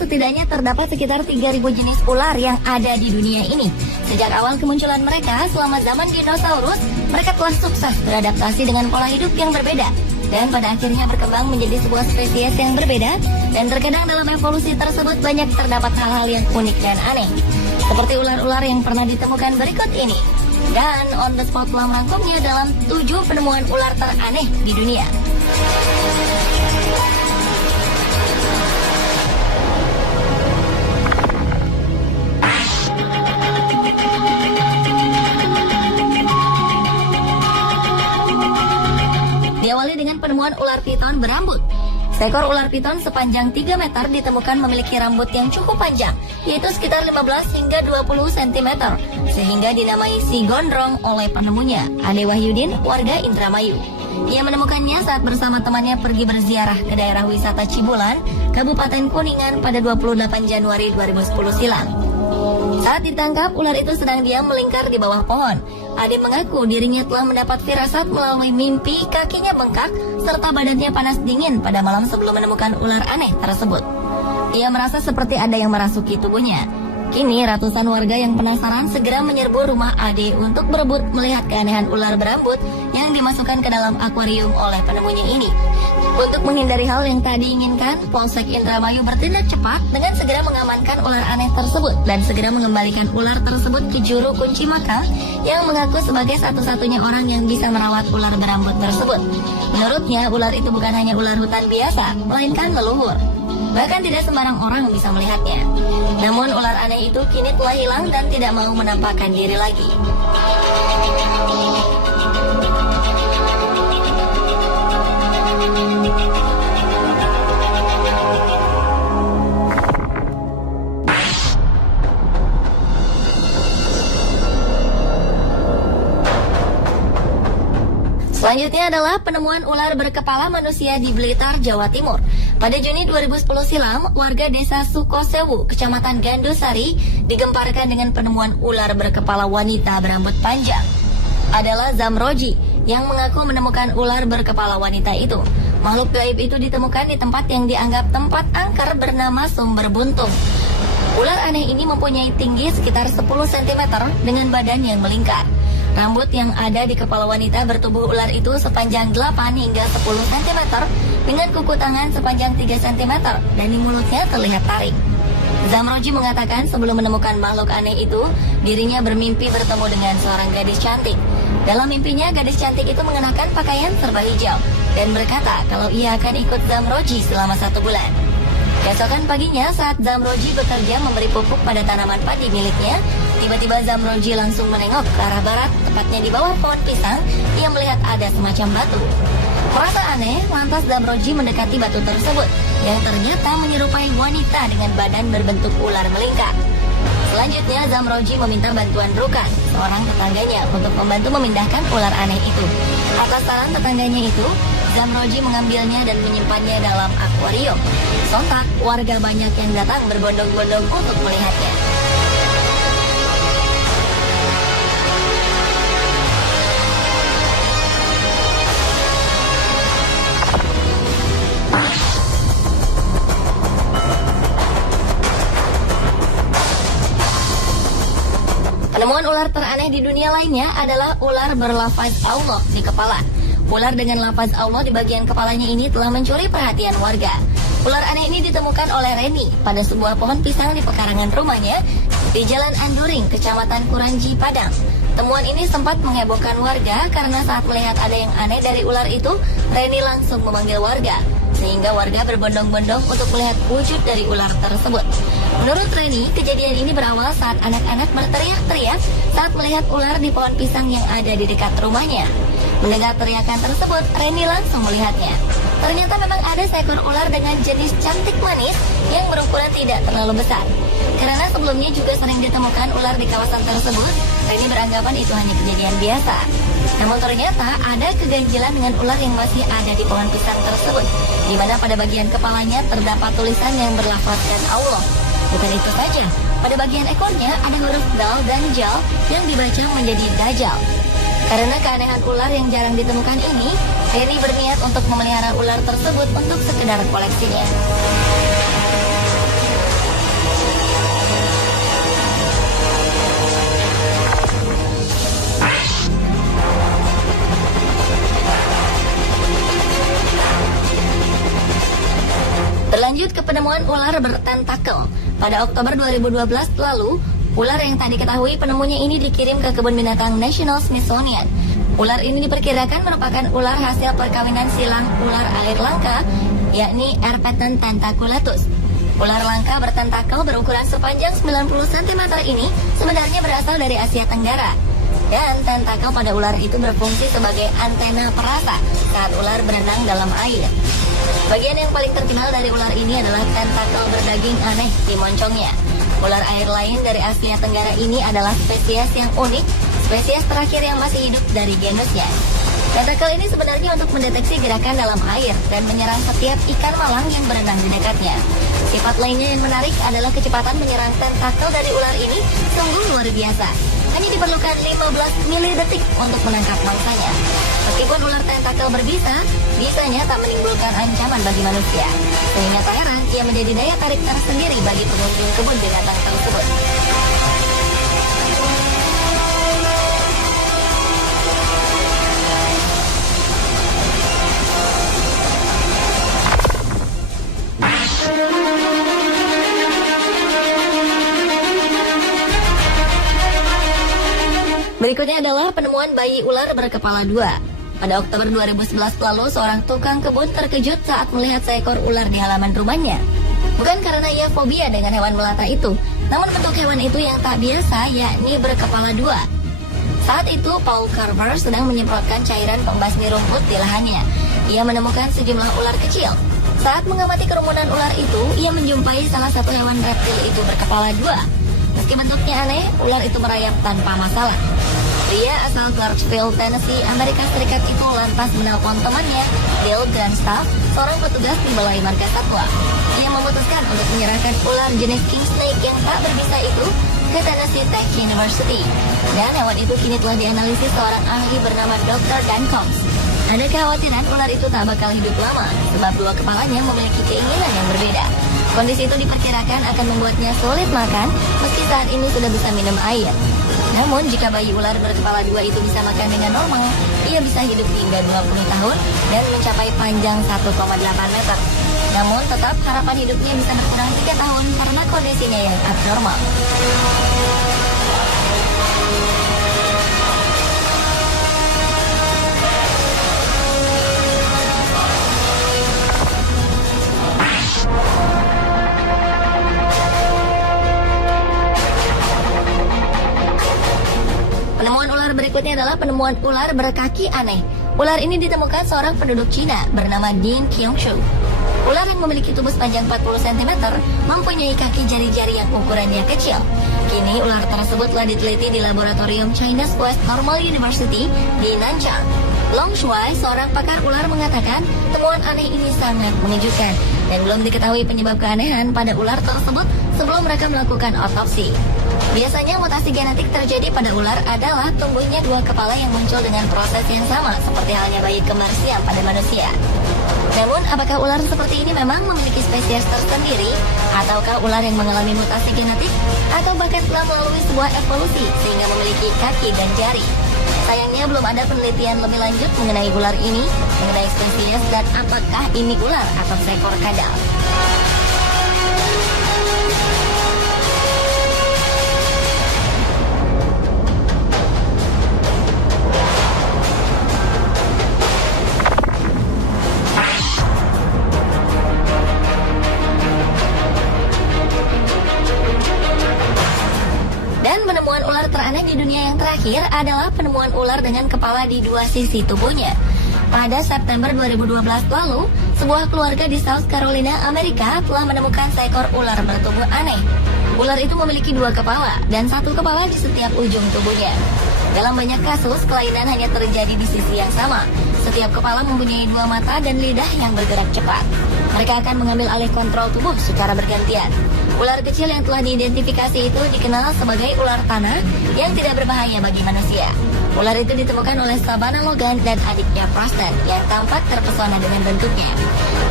setidaknya terdapat sekitar 3.000 jenis ular yang ada di dunia ini. Sejak awal kemunculan mereka selama zaman dinosaurus, mereka telah sukses beradaptasi dengan pola hidup yang berbeda. Dan pada akhirnya berkembang menjadi sebuah spesies yang berbeda. Dan terkadang dalam evolusi tersebut banyak terdapat hal-hal yang unik dan aneh. Seperti ular-ular yang pernah ditemukan berikut ini. Dan On The Spot telah merangkumnya dalam 7 penemuan ular teraneh di dunia. Diawali dengan penemuan ular piton berambut. Seekor ular piton sepanjang 3 meter ditemukan memiliki rambut yang cukup panjang, yaitu sekitar 15 hingga 20 cm, sehingga dinamai si gondrong oleh penemunya, Ade Wahyudin, warga Indramayu. Ia menemukannya saat bersama temannya pergi berziarah ke daerah wisata Cibulan, Kabupaten Kuningan pada 28 Januari 2010 silam. Saat ditangkap, ular itu sedang diam melingkar di bawah pohon. Ade mengaku dirinya telah mendapat firasat melalui mimpi kakinya bengkak serta badannya panas dingin pada malam sebelum menemukan ular aneh tersebut. Ia merasa seperti ada yang merasuki tubuhnya. Kini ratusan warga yang penasaran segera menyerbu rumah Ade untuk berebut melihat keanehan ular berambut yang dimasukkan ke dalam akuarium oleh penemunya ini. Untuk menghindari hal yang tak diinginkan, Polsek Indramayu bertindak cepat dengan segera mengamankan ular aneh tersebut dan segera mengembalikan ular tersebut ke juru kunci makam yang mengaku sebagai satu-satunya orang yang bisa merawat ular berambut tersebut. Menurutnya, ular itu bukan hanya ular hutan biasa, melainkan leluhur. Bahkan tidak sembarang orang bisa melihatnya. Namun ular aneh itu kini telah hilang dan tidak mau menampakkan diri lagi. Selanjutnya adalah penemuan ular berkepala manusia di Blitar, Jawa Timur. Pada Juni 2010 silam, warga desa Sukosewu, Kecamatan Gandusari, digemparkan dengan penemuan ular berkepala wanita berambut panjang. Adalah Zamroji yang mengaku menemukan ular berkepala wanita itu. Makhluk gaib itu ditemukan di tempat yang dianggap tempat angker bernama Sumber Buntung. Ular aneh ini mempunyai tinggi sekitar 10 cm dengan badan yang melingkar. Rambut yang ada di kepala wanita bertubuh ular itu sepanjang 8 hingga 10 cm dengan kuku tangan sepanjang 3 cm dan di mulutnya terlihat taring. Zamroji mengatakan sebelum menemukan makhluk aneh itu, dirinya bermimpi bertemu dengan seorang gadis cantik. Dalam mimpinya, gadis cantik itu mengenakan pakaian serba hijau dan berkata kalau ia akan ikut Zamroji selama 1 bulan. Keesokan paginya saat Zamroji bekerja memberi pupuk pada tanaman padi miliknya, tiba-tiba Zamroji langsung menengok ke arah barat, tepatnya di bawah pohon pisang. Ia melihat ada semacam batu. Merasa aneh, lantas Zamroji mendekati batu tersebut, yang ternyata menyerupai wanita dengan badan berbentuk ular melingkar. Selanjutnya Zamroji meminta bantuan Rukan, seorang tetangganya, untuk membantu memindahkan ular aneh itu. Atas saran tetangganya itu, Zamroji mengambilnya dan menyimpannya dalam akuarium. Sontak, warga banyak yang datang berbondong-bondong untuk melihatnya. Penemuan ular teraneh di dunia lainnya adalah ular berlafaz Allah di kepala. Ular dengan lafaz Allah di bagian kepalanya ini telah mencuri perhatian warga. Ular aneh ini ditemukan oleh Reni pada sebuah pohon pisang di pekarangan rumahnya di Jalan Anduring, Kecamatan Kuranji, Padang. Temuan ini sempat menghebohkan warga karena saat melihat ada yang aneh dari ular itu, Reni langsung memanggil warga, sehingga warga berbondong-bondong untuk melihat wujud dari ular tersebut. Menurut Reni, kejadian ini berawal saat anak-anak berteriak-teriak saat melihat ular di pohon pisang yang ada di dekat rumahnya. Mendengar teriakan tersebut, Reni langsung melihatnya. Ternyata memang ada seekor ular dengan jenis cantik manis yang berukuran tidak terlalu besar. Karena sebelumnya juga sering ditemukan ular di kawasan tersebut, Reni beranggapan itu hanya kejadian biasa. Namun ternyata ada keganjilan dengan ular yang masih ada di pohon pisang tersebut, di mana pada bagian kepalanya terdapat tulisan yang berlafazkan Allah. Bukan itu saja, pada bagian ekornya ada huruf dal dan jal yang dibaca menjadi Dajjal. Karena keanehan ular yang jarang ditemukan ini, Reni berniat untuk memelihara ular tersebut untuk sekedar koleksinya. penemuan ular bertentakel. Pada Oktober 2012 lalu, ular yang tak diketahui penemunya ini dikirim ke kebun binatang National Smithsonian. Ular ini diperkirakan merupakan ular hasil perkawinan silang ular air langka, yakni Erpeton tentaculatus. Ular langka bertentakel berukuran sepanjang 90 cm ini sebenarnya berasal dari Asia Tenggara. Dan tentakel pada ular itu berfungsi sebagai antena perasa saat ular berenang dalam air. Bagian yang paling terkenal dari ular ini adalah tentakel berdaging aneh di moncongnya. Ular air lain dari Asia Tenggara ini adalah spesies yang unik, spesies terakhir yang masih hidup dari genusnya. Tentakel ini sebenarnya untuk mendeteksi gerakan dalam air dan menyerang setiap ikan malang yang berenang di dekatnya. Sifat lainnya yang menarik adalah kecepatan menyerang tentakel dari ular ini sungguh luar biasa. Hanya diperlukan 15 milidetik untuk menangkap mangsanya. Meskipun ular tentakel berbisa, bisanya tak menimbulkan ancaman bagi manusia. Sehingga tak heran ia menjadi daya tarik tersendiri bagi pengunjung kebun binatang tersebut. Berikutnya adalah penemuan bayi ular berkepala dua. Pada Oktober 2011 lalu, seorang tukang kebun terkejut saat melihat seekor ular di halaman rumahnya. Bukan karena ia fobia dengan hewan melata itu, namun bentuk hewan itu yang tak biasa, yakni berkepala dua. Saat itu, Paul Carver sedang menyemprotkan cairan pembasmi rumput di lahannya. Ia menemukan sejumlah ular kecil. Saat mengamati kerumunan ular itu, ia menjumpai salah satu hewan reptil itu berkepala dua. Meski bentuknya aneh, ular itu merayap tanpa masalah. Pria asal Clarksville, Tennessee, Amerika Serikat itu lantas menelpon temannya, Bill Grandstaff, seorang petugas di Balai Marga Satwa. Ia memutuskan untuk menyerahkan ular jenis king snake yang tak berbisa itu ke Tennessee Tech University. Dan hewan itu kini telah dianalisis seorang ahli bernama Dr. Dan Combs. Ada kekhawatiran ular itu tak bakal hidup lama, sebab dua kepalanya memiliki keinginan yang berbeda. Kondisi itu diperkirakan akan membuatnya sulit makan, meski saat ini sudah bisa minum air. Namun, jika bayi ular berkepala dua itu bisa makan dengan normal, ia bisa hidup hingga 20 tahun dan mencapai panjang 1,8 meter. Namun, tetap harapan hidupnya bisa berkurang 3 tahun karena kondisinya yang abnormal. Berikutnya adalah penemuan ular berkaki aneh. Ular ini ditemukan seorang penduduk Cina bernama Ding Qiangshu. Ular yang memiliki tubuh sepanjang 40 cm mempunyai kaki jari-jari yang ukurannya kecil. Kini ular tersebut telah diteliti di laboratorium China's West Normal University di Nanchang. Long Shuai, seorang pakar ular, mengatakan temuan aneh ini sangat mengejutkan dan belum diketahui penyebab keanehan pada ular tersebut sebelum mereka melakukan otopsi. Biasanya mutasi genetik terjadi pada ular adalah tumbuhnya dua kepala yang muncul dengan proses yang sama seperti halnya bayi kembar siam pada manusia. Namun, apakah ular seperti ini memang memiliki spesies tersendiri? Ataukah ular yang mengalami mutasi genetik? Atau bahkan telah melalui sebuah evolusi sehingga memiliki kaki dan jari? Sayangnya belum ada penelitian lebih lanjut mengenai ular ini, mengenai spesies dan apakah ini ular atau seekor kadal. Penemuan ular teraneh di dunia yang terakhir adalah penemuan ular dengan kepala di dua sisi tubuhnya. Pada September 2012 lalu, sebuah keluarga di South Carolina, Amerika telah menemukan seekor ular bertubuh aneh. Ular itu memiliki dua kepala dan satu kepala di setiap ujung tubuhnya. Dalam banyak kasus, kelainan hanya terjadi di sisi yang sama. Setiap kepala mempunyai dua mata dan lidah yang bergerak cepat. Mereka akan mengambil alih kontrol tubuh secara bergantian. Ular kecil yang telah diidentifikasi itu dikenal sebagai ular tanah yang tidak berbahaya bagi manusia. Ular itu ditemukan oleh Savannah Logan dan adiknya Preston yang tampak terpesona dengan bentuknya.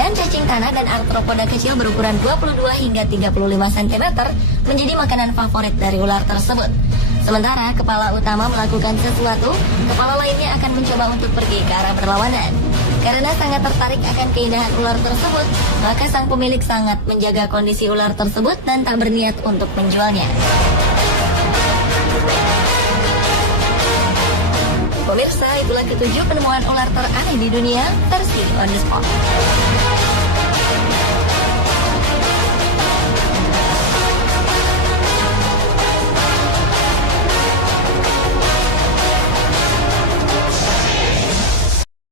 Dan cacing tanah dan arthropoda kecil berukuran 22 hingga 35 cm menjadi makanan favorit dari ular tersebut. Sementara kepala utama melakukan sesuatu, kepala lainnya akan mencoba untuk pergi ke arah berlawanan. Karena sangat tertarik akan keindahan ular tersebut, maka sang pemilik sangat menjaga kondisi ular tersebut dan tak berniat untuk menjualnya. Pemirsa, itulah ketujuh penemuan ular teraneh di dunia versi On The Spot.